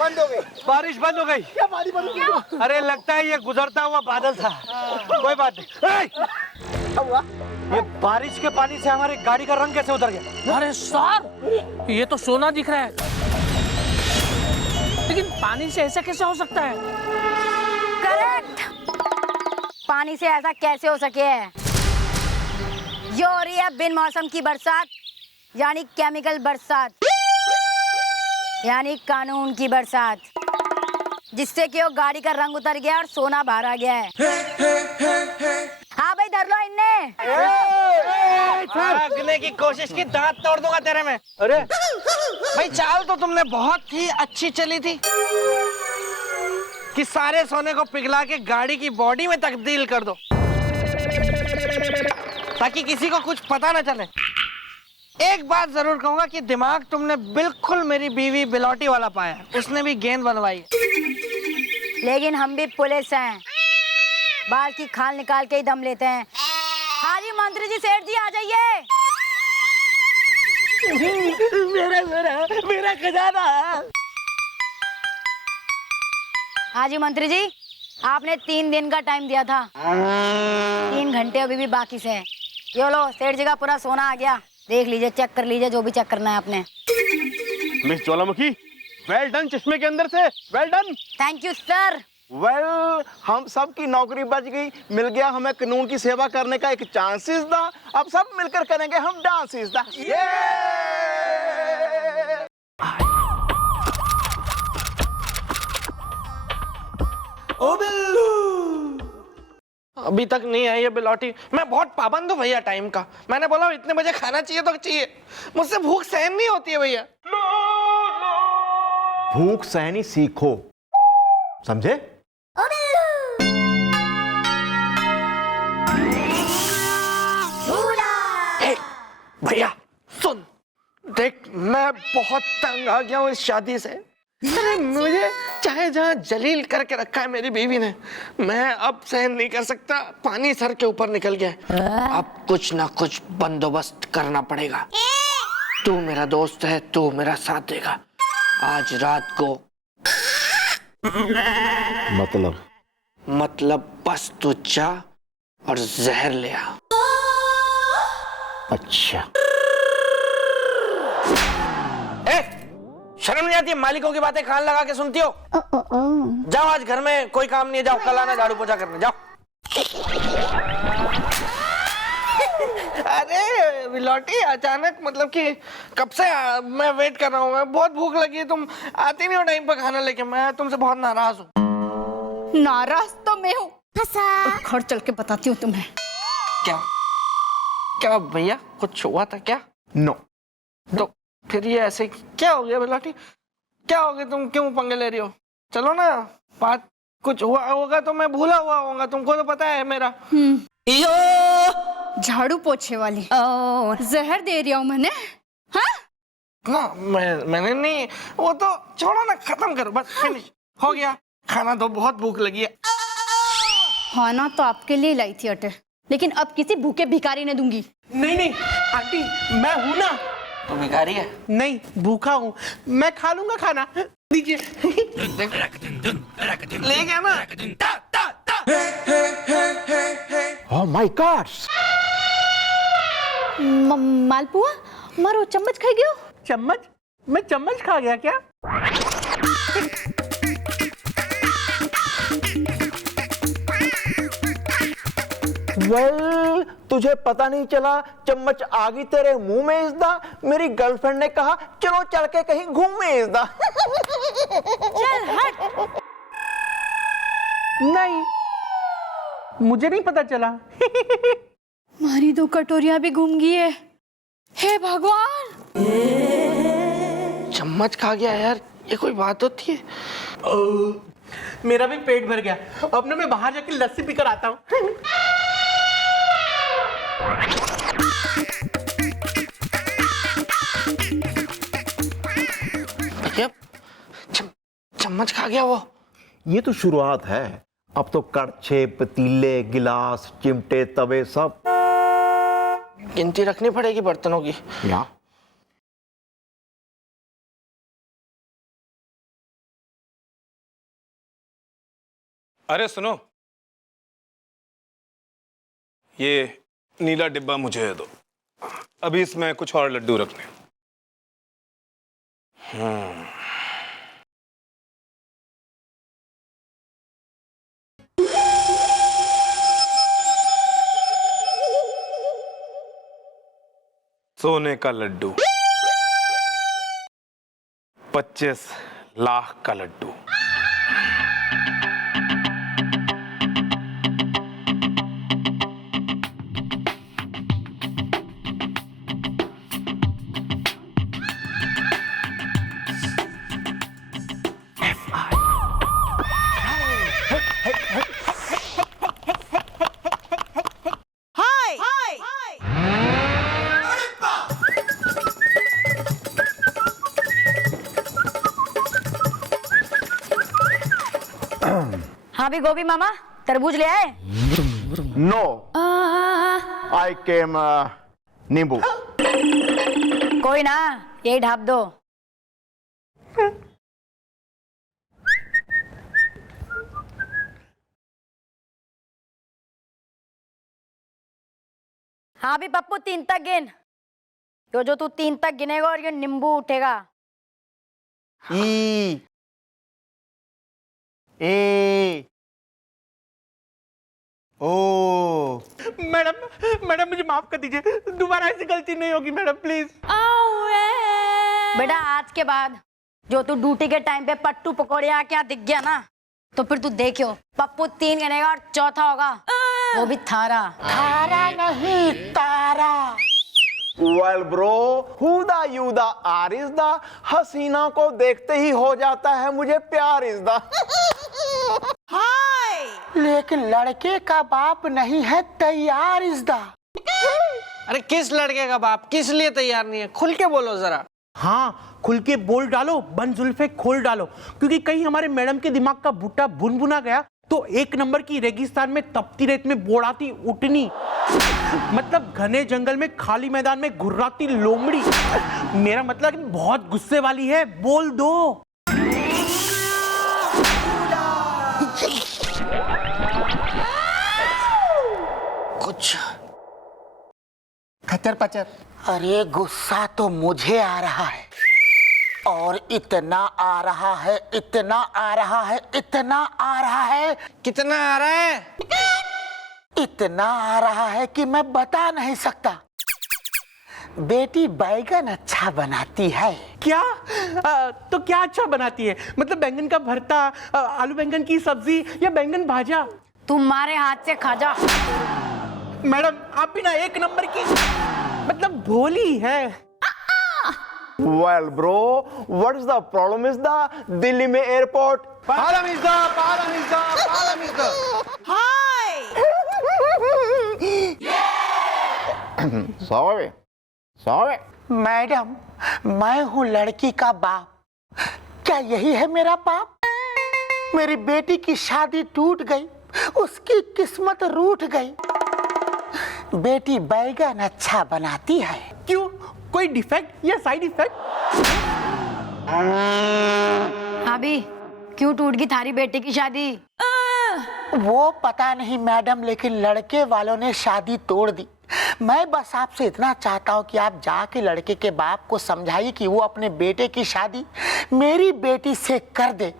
बंद हो गई। बारिश बंद हो गई। क्या बारिश बंद हो गई? अरे लगता है ये गुजरता हुआ बादल था। कोई बात नहीं। क्या हुआ? ये बारिश के पानी से हमारी गाड़ी का रंग कैसे उतर गया? अरे सर, ये तो सोना दिख रहा है, लेकिन पानी से ऐसा कैसे हो सकता है? करेक्ट। पानी से ऐसा कैसे हो सके है? ये हो रही है बिन मौसम की बरसात, यानी केमिकल बरसात, यानी कानून की बरसात, जिससे कि वो गाड़ी का रंग उतर गया और सोना बाहर आ गया है। हाँ भाई धर लो इन्हें। भागने की कोशिश की, दांत तोड़ दूंगा तेरे में। अरे भाई चाल तो तुमने बहुत ही अच्छी चली थी कि सारे सोने को पिघला के गाड़ी की बॉडी में तब्दील कर दो, ताकि किसी को कुछ पता न चले। एक बात जरूर कहूंगा कि दिमाग तुमने बिल्कुल मेरी बीवी बिलौटी वाला पाया, उसने भी गेंद बनवाई है। लेकिन हम भी पुलिस हैं, बाल की खाल निकाल के ही दम लेते हैं। हाँ जी मंत्री जी, सेठ जी आ जाइए। मेरा खजाना। हाँ जी मंत्री जी, आपने 3 दिन का टाइम दिया था, 3 घंटे अभी भी बाकी से हैं। यो लो, सेठ जी का पूरा सोना आ गया, देख लीजिए, चेक कर लीजिए, जो भी चेक करना है आपने। मिस ज्वालामुखी, वेल डन चश्मे के अंदर से, well done. Thank you sir. Well, हम सब की नौकरी बच गई, मिल गया हमें कानून की सेवा करने का एक चांसेस दा। अब सब मिलकर करेंगे हम डांसेस दा। ओ बिल्लू, अभी तक नहीं आई है बिलौटी। मैं बहुत पाबंद हूँ भैया टाइम का। मैंने बोला इतने बजे खाना चाहिए तो चाहिए, मुझसे भूख सहन नहीं होती है भैया। भूख सहनी सीखो, समझे? भैया सुन, देख मैं बहुत तंग आ गया हूँ इस शादी से। अरे मुझे चाहे जहाँ जलील करके रखा है मेरी बीवी ने, मैं अब सहन नहीं कर सकता। पानी सर के ऊपर निकल गया, अब कुछ ना कुछ बंदोबस्त करना पड़ेगा। तू मेरा दोस्त है, तू मेरा साथ देगा। आज रात को मतलब बस तू जा और जहर ले आ। अच्छा, शर्म नहीं आती है? मालिकों की बातें कान लगा के सुनती हो? जाओ, आज घर में कोई काम नहीं है, जाओ कल आना झाड़ू पोछा करने, जाओ। अरे बिलौटी, अचानक मतलब कि कब से मैं वेट कर रहा हूँ, मैं बहुत भूख लगी है, तुम आती नहीं हो टाइम पर खाना लेके। मैं तुमसे बहुत नाराज हूँ। नाराज तो मैं हूँ, घर चल के बताती हूँ तुम्हें। क्या क्या भैया, कुछ हुआ था क्या? नो। तो फिर ये ऐसे क्या हो गया बिलौटी? क्या हो गया, तुम क्यों पंगे ले रही हो? चलो ना, बात कुछ हुआ होगा तो मैं भूला हुआ होगा, तुमको तो पता है मेरा। झाड़ू पोछे वाली जहर दे रही हूँ मैंने। हाँ? ना मैंने नहीं, वो तो छोड़ो ना, खत्म करो, बस फिनिश हो गया। खाना तो बहुत भूख लगी है। खाना तो आपके लिए लाई थी अटे, लेकिन अब किसी भूखे भिखारी ने दूंगी। नहीं नहीं आंटी, मैं हूं ना। तो भिखारी है? नहीं, भूखा हूँ, मैं खा लूंगा खाना, दीजिए। ले गया ना। ओह माय गॉड, मालपुआ मारो, चम्मच खाई गयो। चम्मच? मैं चम्मच खा गया क्या? वेल, तुझे पता नहीं चला, चम्मच आ गई तेरे मुंह में इज़दा। मेरी गर्लफ्रेंड ने कहा चलो चल के कहीं घूमे इज़दा। चल हट। नहीं, मुझे नहीं पता चला। हमारी 2 कटोरियां भी घूम गई है। हे भगवान, चम्मच खा गया यार, ये कोई बात होती है? मेरा भी पेट भर गया, अब ना मैं बाहर जाके लस्सी पीकर आता हूँ। चम्मच खा गया वो। ये तो शुरुआत है, अब तो कड़छे, पतीले, गिलास, चिमटे, तवे सब। गिनती रखनी पड़ेगी बर्तनों की। या अरे सुनो, ये नीला डिब्बा मुझे दे दो, अभी इसमें कुछ और लड्डू रखने। सोने का लड्डू, 25 लाख का लड्डू। हाँ भी गोभी मामा, तरबूज ले आए? नो, आई केम नींबू। कोई ना, यही ढाप दो। हाँ भी पप्पू 3 तक गिन। जो तू 3 तक गिनेगा और ये नींबू उठेगा। ई, ए, ओ। मैडम मुझे माफ कर दीजिए, दोबारा ऐसी गलती नहीं होगी मैडम, प्लीज। बेटा आज के बाद जो तू ड्यूटी के टाइम पे पट्टू पकौड़े आके यहाँ दिख गया ना, तो फिर तू देखियो पप्पू 3 गिनेगा और चौथा होगा वो भी थारा। थारा नहीं, तारा। Well bro, who the you the are is the, हसीना को देखते ही हो जाता है मुझे प्यार इज द। हाय, लेकिन लड़के का बाप नहीं है तैयार इज द। अरे किस लड़के का बाप किस लिए तैयार नहीं है, खुल के बोलो जरा। हाँ, खुल के बोल डालो, बन जुल्फे खोल डालो, क्योंकि कहीं हमारे मैडम के दिमाग का भुट्टा भुनभुना गया तो 1 नंबर की रेगिस्तान में तपती रेत में बोड़ाती उठनी, मतलब घने जंगल में खाली मैदान में घुर्राती लोमड़ी। मेरा मतलब बहुत गुस्से वाली है, बोल दो। कुछ खचर पचर। अरे गुस्सा तो मुझे आ रहा है, और इतना आ रहा है, इतना आ रहा है, इतना आ रहा है। कितना आ रहा है? इतना आ रहा है कि मैं बता नहीं सकता। बेटी बैगन अच्छा बनाती है। क्या? तो क्या अच्छा बनाती है? मतलब बैंगन का भरता, आलू बैंगन की सब्जी या बैंगन भाजा? तुम्हारे हाथ से खा जा। मैडम आप भी ना 1 नंबर की मतलब भोली है। Well bro, what is the problem is the Delhi में एयरपोर्ट। Sorry sorry. मैडम, मैं हूँ लड़की का बाप, क्या यही है मेरा पाप? मेरी बेटी की शादी टूट गई, उसकी किस्मत रूठ गई। बेटी बैगन अच्छा बनाती है। क्यों, कोई डिफेक्ट या साइड इफेक्ट? अभी क्यों टूट गई थारी बेटे की शादी? वो पता नहीं मैडम, लेकिन लड़के वालों ने शादी तोड़ दी। मैं बस आपसे इतना चाहता हूँ कि आप जाके लड़के के बाप को समझाइए कि वो अपने बेटे की शादी मेरी बेटी से कर दे।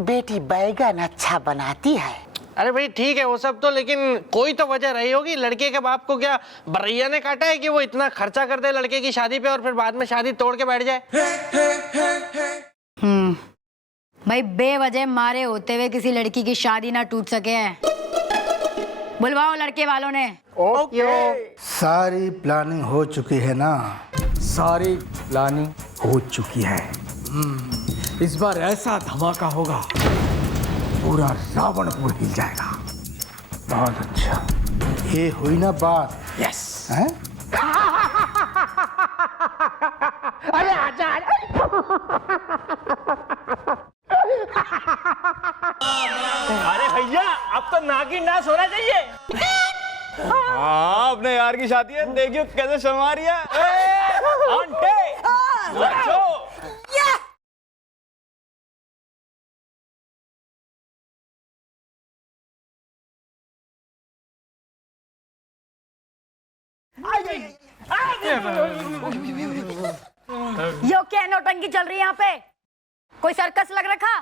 बेटी बैगन अच्छा बनाती है। अरे भाई ठीक है वो सब तो, लेकिन कोई तो वजह रही होगी। लड़के के बाप को क्या बरैया ने काटा है कि वो इतना खर्चा कर दे लड़के की शादी पे और फिर बाद में शादी तोड़ के बैठ जाए? भाई बेवजह मारे होते हुए किसी लड़की की शादी ना टूट सके है। बुलवाओ लड़के वालों ने। ओके। सारी प्लानिंग हो चुकी है ना? सारी प्लानिंग हो चुकी है। इस बार ऐसा धमाका होगा, पूरा रावणपुर हिल जाएगा। बहुत अच्छा, ये हुई ना बात? यस। हैं? अरे आजा नागिन नाच होना चाहिए। हाँ अपने यार की शादी है, देखियो कैसे शर्मा रही है। आंटे बच्चों यो क्या नौटंकी चल रही है यहाँ पे? कोई सर्कस लग रखा?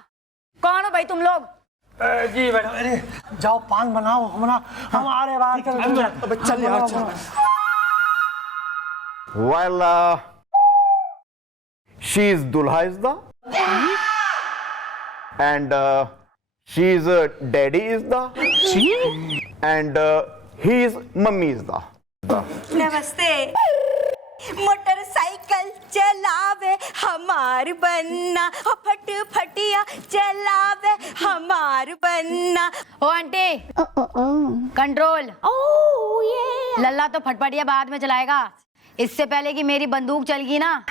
कौन हो भाई तुम लोग? जी मैडम, अरे जाओ पान बनाओ, हम आ रहे बाहर चल यार चल। Well, she is Dulha is the, and she is daddy is the, and he is mummy is the. नमस्ते। मोटरसाइकिल चलावे हमार बन्ना, फट फटिया चलावे हमार बन्ना। ओ आंटी कंट्रोल। लल्ला तो फटफटिया बाद में चलाएगा, इससे पहले कि मेरी बंदूक चल गई ना।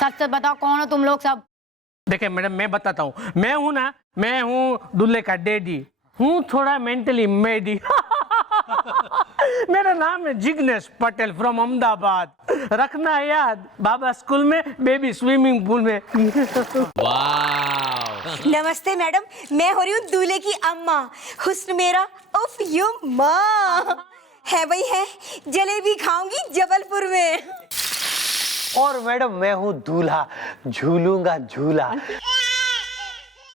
सच सच बताओ कौन हो तुम लोग सब? देखिए मैडम मैं बताता हूँ, मैं हूँ ना, मैं हूँ दूल्हे का डैडी, हूँ थोड़ा मेंटली मेडी। मेरा नाम है जिग्नेश पटेल फ्रॉम अहमदाबाद, रखना है याद, बाबा स्कूल में, बेबी स्विमिंग पूल में। नमस्ते मैडम, मैं हो रही हूँ दूल्हे की अम्मा, हुस्न मेरा उफ यू माँ है भाई है, जलेबी खाऊंगी जबलपुर में। और मैडम मैं हूँ दूल्हा, झूलूंगा झूला।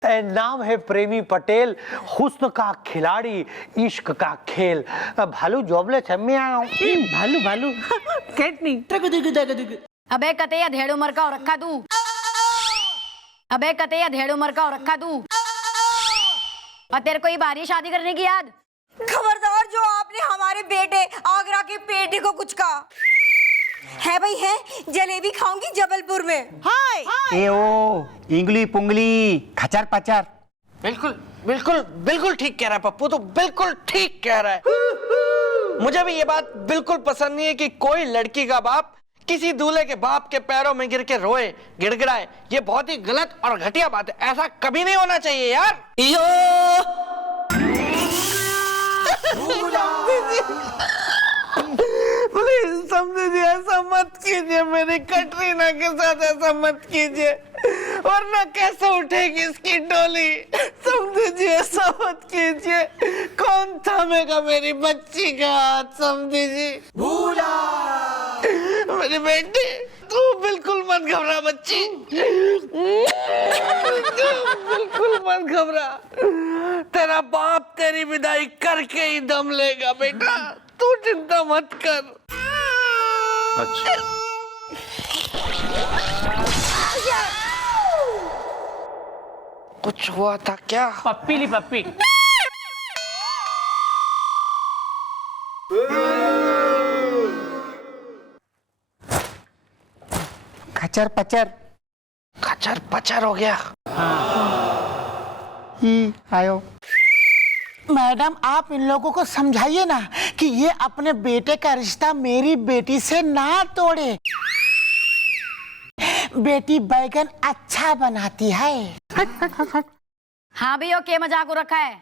नाम है प्रेमी पटेल, हुस्न का खिलाड़ी, इश्क का खेल। भालू जोबले भालू भालू कैटनी। अबे कतैया धेड़ उमर का हो रखा तू। अबे कतैया धेड़ उमर का हो रखा तू। और तेरे को ये बारी शादी करने की याद? खबरदार जो आपने हमारे बेटे आगरा के पेटे को कुछ कहा है भाई है, जलेबी खाऊंगी जबलपुर में। हाय ए ओ इंगली पुंगली खचर पचर। बिल्कुल बिल्कुल बिल्कुल ठीक कह रहा है पप्पू, तो बिल्कुल ठीक कह रहा है। मुझे भी ये बात बिल्कुल पसंद नहीं है कि कोई लड़की का बाप किसी दूल्हे के बाप के पैरों में गिर के रोए, गिड़गिड़ाए। ये बहुत ही गलत और घटिया बात है, ऐसा कभी नहीं होना चाहिए यार। प्लीज समझे जी, ऐसा मत कीजिए, मेरी कटरीना के साथ ऐसा मत कीजिए, वरना कैसे उठेगी इसकी डोली। समझे जी ऐसा मत कीजिए, कौन थामेगा मेरी बच्ची का हाथ? समझे जी भूला मेरी बेटी, तू बिल्कुल मत घबरा बच्ची, बिल्कुल मत घबरा, तेरा बाप तेरी विदाई करके ही दम लेगा बेटा, तू चिंता मत कर। अच्छा कुछ हुआ था क्या? पप्पी ली पप्पी। खचर पचर। खचर पचर हो गया। आयो। मैडम आप इन लोगों को समझाइए ना कि ये अपने बेटे का रिश्ता मेरी बेटी से ना तोड़े। बेटी बैगन अच्छा बनाती है। हाँ भैया के मजाक हो रखा है?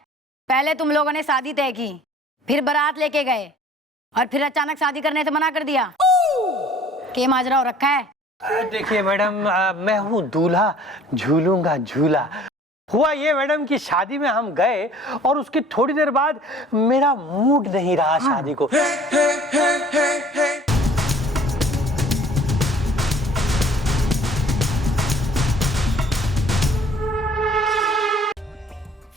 पहले तुम लोगों ने शादी तय की, फिर बारात लेके गए, और फिर अचानक शादी करने से मना कर दिया। के माजरा हो रखा है? देखिए मैडम, मैं हूँ दूल्हा, झूलूंगा झूला। हुआ ये मैडम कि शादी में हम गए और उसकी थोड़ी देर बाद मेरा मूड नहीं रहा शादी को।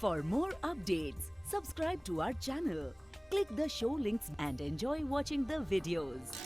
For more updates, subscribe to our channel, click the show links and enjoy watching the videos.